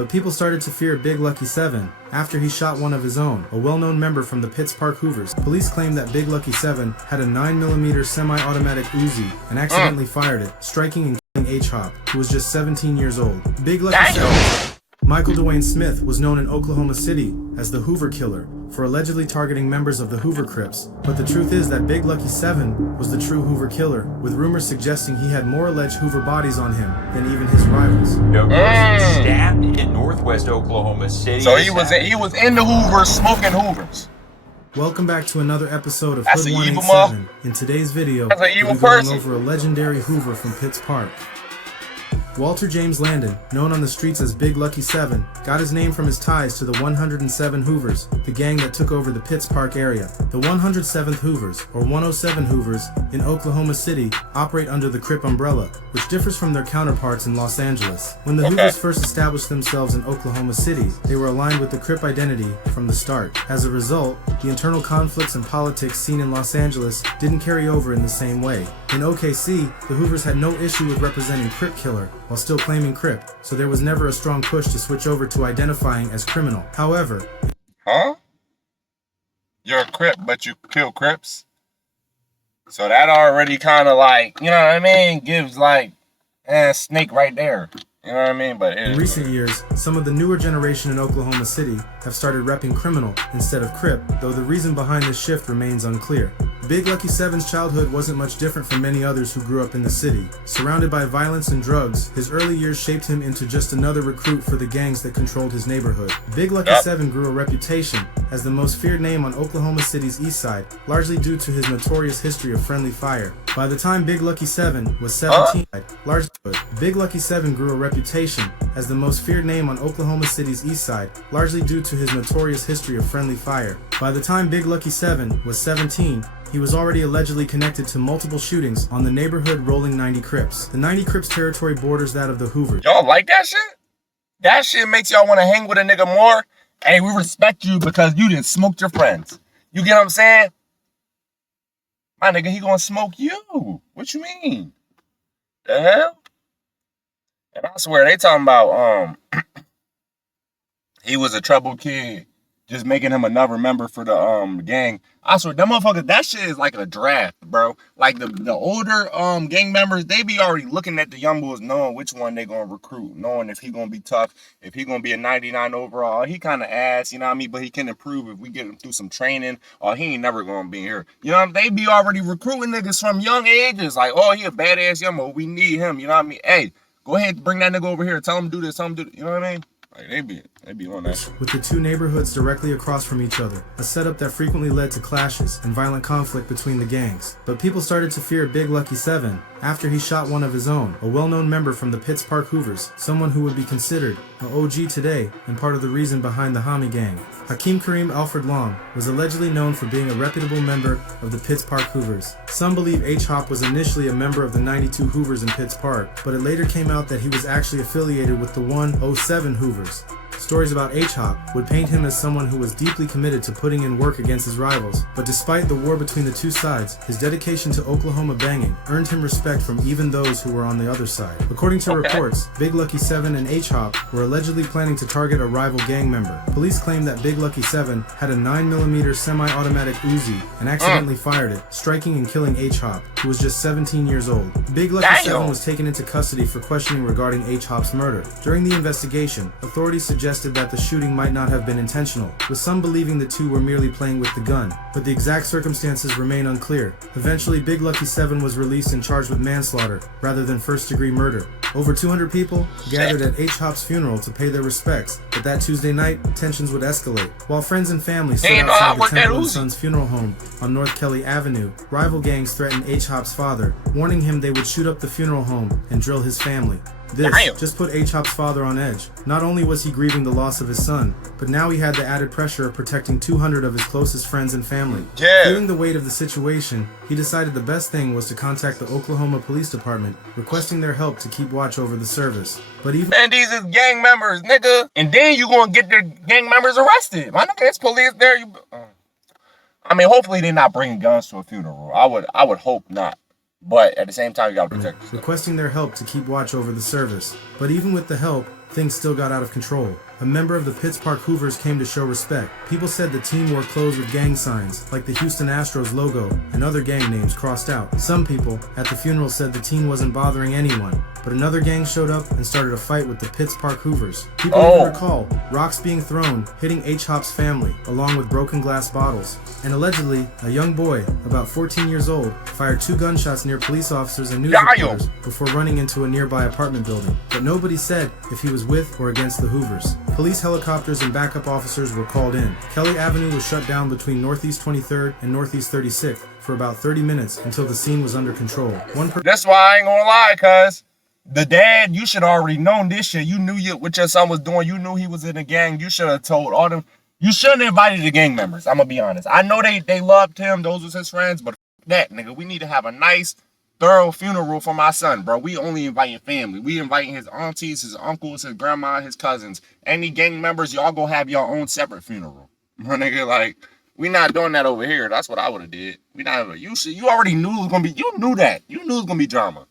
But people started to fear Big Lucky 7 after he shot one of his own, a well-known member from the Pitts Park Hoovers. Police claimed that Big Lucky 7 had a 9mm semi-automatic Uzi and accidentally fired it, striking and killing H-Hop, who was just 17 years old. Big Lucky 7. Michael Dwayne Smith was known in Oklahoma City as the Hoover Killer for allegedly targeting members of the Hoover Crips. But the truth is that Big Lucky 7 was the true Hoover Killer, with rumors suggesting he had more alleged Hoover bodies on him than even his rivals. Stabbed in northwest Oklahoma City. So he was in the Hoovers smoking Hoovers. Welcome back to another episode of That's Hood an evil 187. In today's video, That's an evil we're going person. over a legendary Hoover from Pitts Park. Walter James Landon, known on the streets as Big Lucky 7, got his name from his ties to the 107 Hoovers, the gang that took over the Pitts Park area. The 107th Hoovers, or 107 Hoovers, in Oklahoma City operate under the Crip umbrella, which differs from their counterparts in Los Angeles. When the Hoovers first established themselves in Oklahoma City, they were aligned with the Crip identity from the start. As a result, the internal conflicts and politics seen in Los Angeles didn't carry over in the same way. In OKC, the Hoovers had no issue with representing Crip Killer while still claiming Crip, so there was never a strong push to switch over to identifying as criminal. However, You're a Crip, but you kill Crips? So that already kind of like, you know what I mean, gives like, snake right there. You know what I mean? But in recent years, some of the newer generation in Oklahoma City have started repping criminal instead of Crip, though the reason behind this shift remains unclear. Big Lucky 7's childhood wasn't much different from many others who grew up in the city. Surrounded by violence and drugs, his early years shaped him into just another recruit for the gangs that controlled his neighborhood. Big Lucky 7 grew a reputation as the most feared name on Oklahoma City's east side, largely due to his notorious history of friendly fire. By the time Big Lucky 7 was 17, Big Lucky 7 grew a reputation as the most feared name on Oklahoma City's east side, largely due to his notorious history of friendly fire. By the time Big Lucky 7 was 17, he was already allegedly connected to multiple shootings on the neighborhood Rolling 90 Crips. The 90 Crips territory borders that of the Hoovers. Y'all like that shit? That shit makes y'all want to hang with a nigga more? Hey, we respect you because you didn't smoke your friends. You get what I'm saying? My nigga, he gonna smoke you. What you mean? The hell? And I swear, they talking about, he was a troubled kid. Just making him another member for the gang. I swear, them motherfuckers, that shit is like a draft, bro. Like the older gang members, they be already looking at the young boys, knowing which one they gonna recruit, knowing if he gonna be tough, if he gonna be a 99 overall. He kind of ass, you know what I mean? But he can improve if we get him through some training, or he ain't never gonna be here. You know what I mean? They be already recruiting niggas from young ages. Like, oh, he a badass young boy. We need him. You know what I mean? Hey, go ahead and bring that nigga over here. Tell him to do this. Tell him to do. You know what I mean? Like, they be on that shit. With the two neighborhoods directly across from each other, a setup that frequently led to clashes and violent conflict between the gangs. But people started to fear Big Lucky 7 after he shot one of his own, a well-known member from the Pitts Park Hoovers, someone who would be considered an OG today and part of the reason behind the Homie Gang. Hakeem Kareem Alfred Long was allegedly known for being a reputable member of the Pitts Park Hoovers. Some believe H-Hop was initially a member of the 92 Hoovers in Pitts Park, but it later came out that he was actually affiliated with the 107 Hoovers. Stories about H-Hop would paint him as someone who was deeply committed to putting in work against his rivals, but despite the war between the two sides, his dedication to Oklahoma banging earned him respect from even those who were on the other side. According to reports, Big Lucky 7 and H-Hop were allegedly planning to target a rival gang member. Police claimed that Big Lucky 7 had a 9mm semi-automatic Uzi and accidentally fired it, striking and killing H-Hop, who was just 17 years old. Big Lucky 7 was taken into custody for questioning regarding H-Hop's murder. During the investigation, authorities suggested that the shooting might not have been intentional, with some believing the two were merely playing with the gun, but the exact circumstances remain unclear. Eventually, Big Lucky 7 was released and charged with manslaughter rather than first-degree murder. Over 200 people gathered at H-Hop's funeral to pay their respects, but that Tuesday night, tensions would escalate. While friends and family stood outside the Temple and Sons funeral home on North Kelly Avenue, rival gangs threatened H-Hop's father, warning him they would shoot up the funeral home and drill his family. This just put H-Hop's father on edge. Not only was he grieving the loss of his son, but now he had the added pressure of protecting 200 of his closest friends and family. Feeling the weight of the situation, he decided the best thing was to contact the Oklahoma Police Department, requesting their help to keep watch over the service. But even and these is gang members, nigga. And then you gonna get their gang members arrested. My nigga, it's police there. I mean, hopefully they're not bringing guns to a funeral. I would hope not. But at the same time, you gotta protect yourself. Requesting their help to keep watch over the service. But even with the help, things still got out of control. A member of the Pittsburgh Hoovers came to show respect. People said the team wore clothes with gang signs, like the Houston Astros logo, and other gang names crossed out. Some people at the funeral said the team wasn't bothering anyone, but another gang showed up and started a fight with the Pittsburgh Hoovers. People even recall rocks being thrown, hitting H-Hop's family, along with broken glass bottles. And allegedly, a young boy, about 14 years old, fired 2 gunshots near police officers and news reporters before running into a nearby apartment building. But nobody said if he was with or against the Hoovers. Police helicopters and backup officers were called in. Kelly Avenue was shut down between Northeast 23rd and Northeast 36th for about 30 minutes until the scene was under control. That's why I ain't gonna lie, cuz the dad, you should already known this shit. You knew what your son was doing. You knew he was in a gang. You should have told all them. You shouldn't have invited the gang members. I'm gonna be honest. I know they loved him. Those was his friends, but that nigga, we need to have a nice, thorough funeral for my son, bro. We only inviting family. We inviting his aunties, his uncles, his grandma, his cousins. Any gang members, y'all go have your own separate funeral. My nigga, like, we not doing that over here. That's what I would have did. We not. You already knew it was gonna be. You knew that. You knew it was gonna be drama.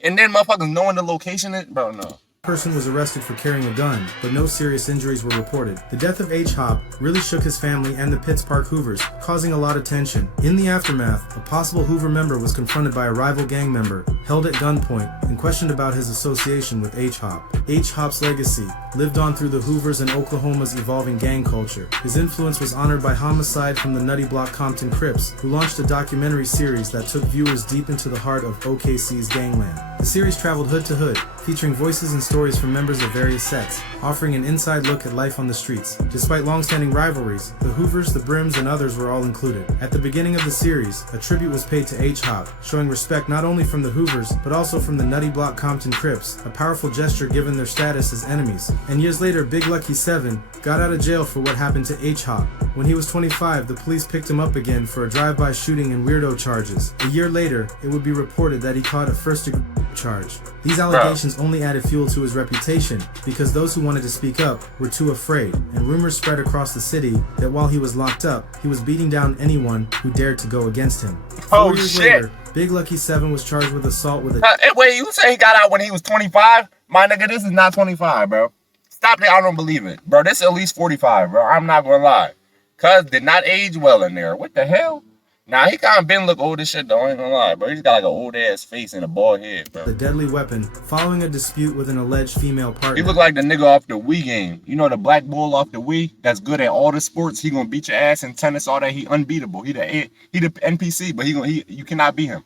And then motherfuckers knowing the location, bro, no. Person was arrested for carrying a gun, but no serious injuries were reported. The death of H-Hop really shook his family and the Pittsburgh Hoovers, causing a lot of tension. In the aftermath, a possible Hoover member was confronted by a rival gang member, held at gunpoint, and questioned about his association with H-Hop. H-Hop's legacy lived on through the Hoovers and Oklahoma's evolving gang culture. His influence was honored by Homicide from the Nutty Block Compton Crips, who launched a documentary series that took viewers deep into the heart of OKC's gangland. The series traveled hood to hood, featuring voices and stories from members of various sets, offering an inside look at life on the streets. Despite long-standing rivalries, the Hoovers, the Brims, and others were all included. At the beginning of the series, a tribute was paid to H-Hop, showing respect not only from the Hoovers, but also from the Nutty Block Compton Crips, a powerful gesture given their status as enemies. And years later, Big Lucky 7 got out of jail for what happened to H-Hop. When he was 25, the police picked him up again for a drive-by shooting and weirdo charges. A year later, it would be reported that he caught a first-degree charge. These allegations only added fuel to his reputation because those who wanted to speak up were too afraid, and rumors spread across the city that while he was locked up, he was beating down anyone who dared to go against him. 4 years later, Big Lucky 7 was charged with assault with a... Wait, you say he got out when he was 25? My nigga, this is not 25, bro. Stop it, I don't believe it. Bro, this is at least 45, bro. I'm not gonna lie. Cuz did not age well in there. What the hell? Nah, he kind of been look old as shit though, I ain't gonna lie, bro. He's got like an old ass face and a bald head, bro. The deadly weapon following a dispute with an alleged female partner. He look like the nigga off the Wii game. You know the black bull off the Wii that's good at all the sports? He gonna beat your ass in tennis, all that. He unbeatable. He the NPC, but you cannot beat him.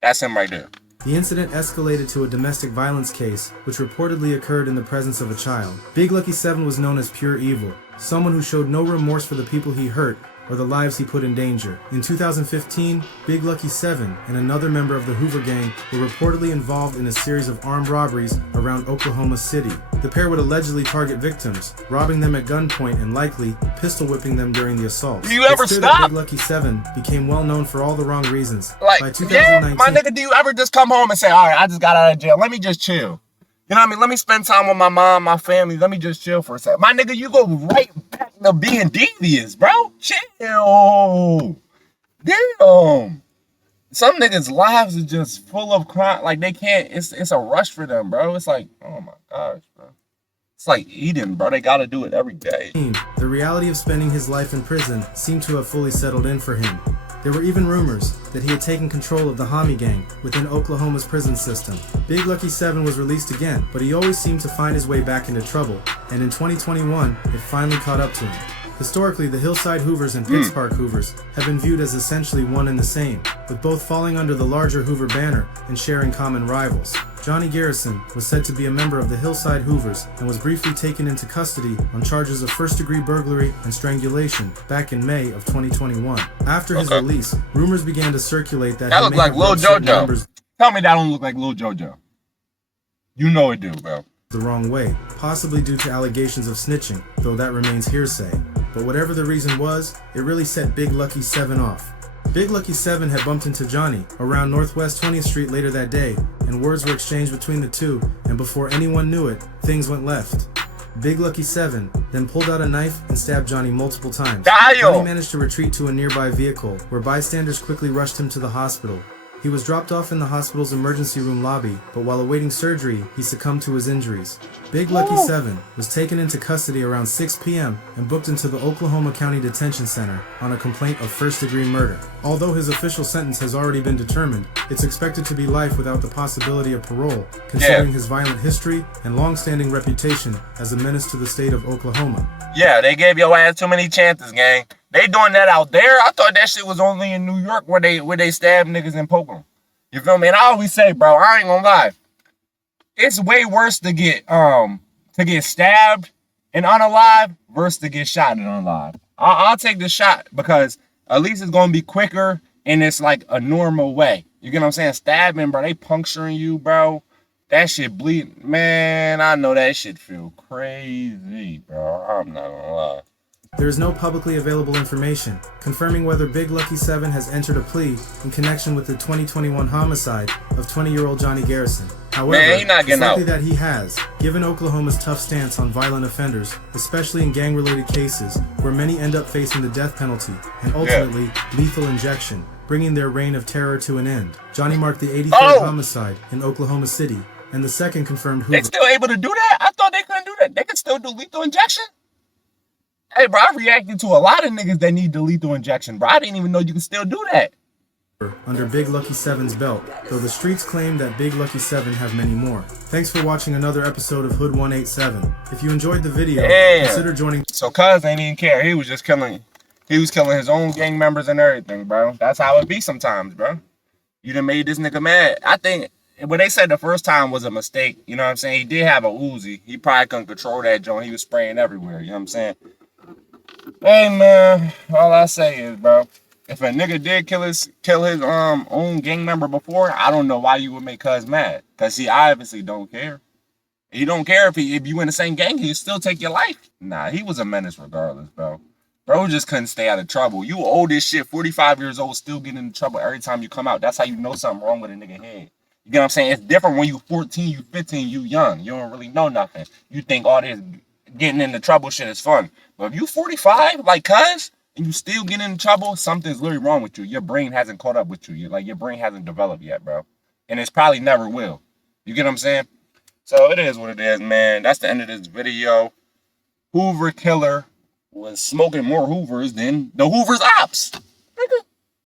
That's him right there. The incident escalated to a domestic violence case, which reportedly occurred in the presence of a child. Big Lucky 7 was known as pure evil, someone who showed no remorse for the people he hurt or the lives he put in danger. In 2015, Big Lucky 7 and another member of the Hoover gang were reportedly involved in a series of armed robberies around Oklahoma City. The pair would allegedly target victims, robbing them at gunpoint and likely pistol whipping them during the assault. Do you ever stop? Big Lucky 7 became well known for all the wrong reasons. Like, by 2019, my nigga, do you ever just come home and say, all right, I just got out of jail, let me just chill? You know what I mean? Let me spend time with my mom, my family. Let me just chill for a second. My nigga, you go right back to being devious, bro. Chill. Damn. Some niggas' lives are just full of crime. Like, they can't, it's a rush for them, bro. It's like, oh my gosh, bro. It's like eating, bro. They gotta do it every day. The reality of spending his life in prison seemed to have fully settled in for him. There were even rumors that he had taken control of the Homie gang within Oklahoma's prison system. Big Lucky 7 was released again, but he always seemed to find his way back into trouble, and in 2021, it finally caught up to him. Historically, the Hillside Hoovers and Pittsburgh Hoovers have been viewed as essentially one and the same, with both falling under the larger Hoover banner and sharing common rivals. Johnny Garrison was said to be a member of the Hillside Hoovers and was briefly taken into custody on charges of first-degree burglary and strangulation back in May of 2021. After his release, rumors began to circulate that looked like Lil JoJo. members Tell me that don't look like Lil JoJo. You know it do, bro. The wrong way, possibly due to allegations of snitching, though that remains hearsay. But whatever the reason was, it really set Big Lucky 7 off. Big Lucky 7 had bumped into Johnny around Northwest 20th Street later that day, and words were exchanged between the two, and before anyone knew it, things went left. Big Lucky 7 then pulled out a knife and stabbed Johnny multiple times. Johnny managed to retreat to a nearby vehicle, where bystanders quickly rushed him to the hospital. He was dropped off in the hospital's emergency room lobby, but while awaiting surgery, he succumbed to his injuries. Big Lucky 7 was taken into custody around 6 p.m. and booked into the Oklahoma County Detention Center on a complaint of first-degree murder. Although his official sentence has already been determined, it's expected to be life without the possibility of parole, considering his violent history and long-standing reputation as a menace to the state of Oklahoma. Yeah, they gave your ass too many chances, gang. They doing that out there? I thought that shit was only in New York where they stab niggas and poke them. You feel me? And I always say, bro, I ain't gonna lie. It's way worse to get stabbed and unalive versus to get shot and unalive. I'll take the shot because at least it's gonna be quicker and it's like a normal way. You get what I'm saying? Stabbing, bro, they puncturing you, bro. That shit bleed. Man, I know that shit feel crazy, bro. I'm not gonna lie. There is no publicly available information confirming whether Big Lucky 7 has entered a plea in connection with the 2021 homicide of 20-year-old Johnny Garrison. However, Man, it's likely that he has, given Oklahoma's tough stance on violent offenders, especially in gang-related cases where many end up facing the death penalty and ultimately lethal injection, bringing their reign of terror to an end. Johnny marked the 83rd homicide in Oklahoma City and the second confirmed Hoover. They still able to do that? I thought they couldn't do that. They could still do lethal injection? Hey, bro, I reacted to a lot of niggas that need the lethal injection, bro. I didn't even know you could still do that. Under Big Lucky 7's belt, though the streets claim that Big Lucky 7 have many more. Thanks for watching another episode of Hood 187. If you enjoyed the video, consider joining. So Cuz ain't even care. He was just killing. He was killing his own gang members and everything, bro. That's how it be sometimes, bro. You done made this nigga mad. I think what they said the first time was a mistake. You know what I'm saying? He did have a Uzi. He probably couldn't control that joint. He was spraying everywhere. You know what I'm saying? Hey man, all I say is, bro, if a nigga did kill his own gang member before, I don't know why you would make Cuz mad. Cause he obviously don't care. He don't care if you in the same gang, he'd still take your life. Nah, he was a menace regardless, bro. Bro just couldn't stay out of trouble. You old as shit, 45 years old, still getting in trouble every time you come out. That's how you know something wrong with a nigga head. You get what I'm saying? It's different when you 14, you 15, you young. You don't really know nothing. You think all this getting into trouble shit is fun. But if you 45, like Cuz, and you still get in trouble, something's literally wrong with you. Your brain hasn't caught up with you. Your brain hasn't developed yet, bro. And it's probably never will. You get what I'm saying? So it is what it is, man. That's the end of this video. Hoover killer was smoking more Hoovers than the Hoover's ops.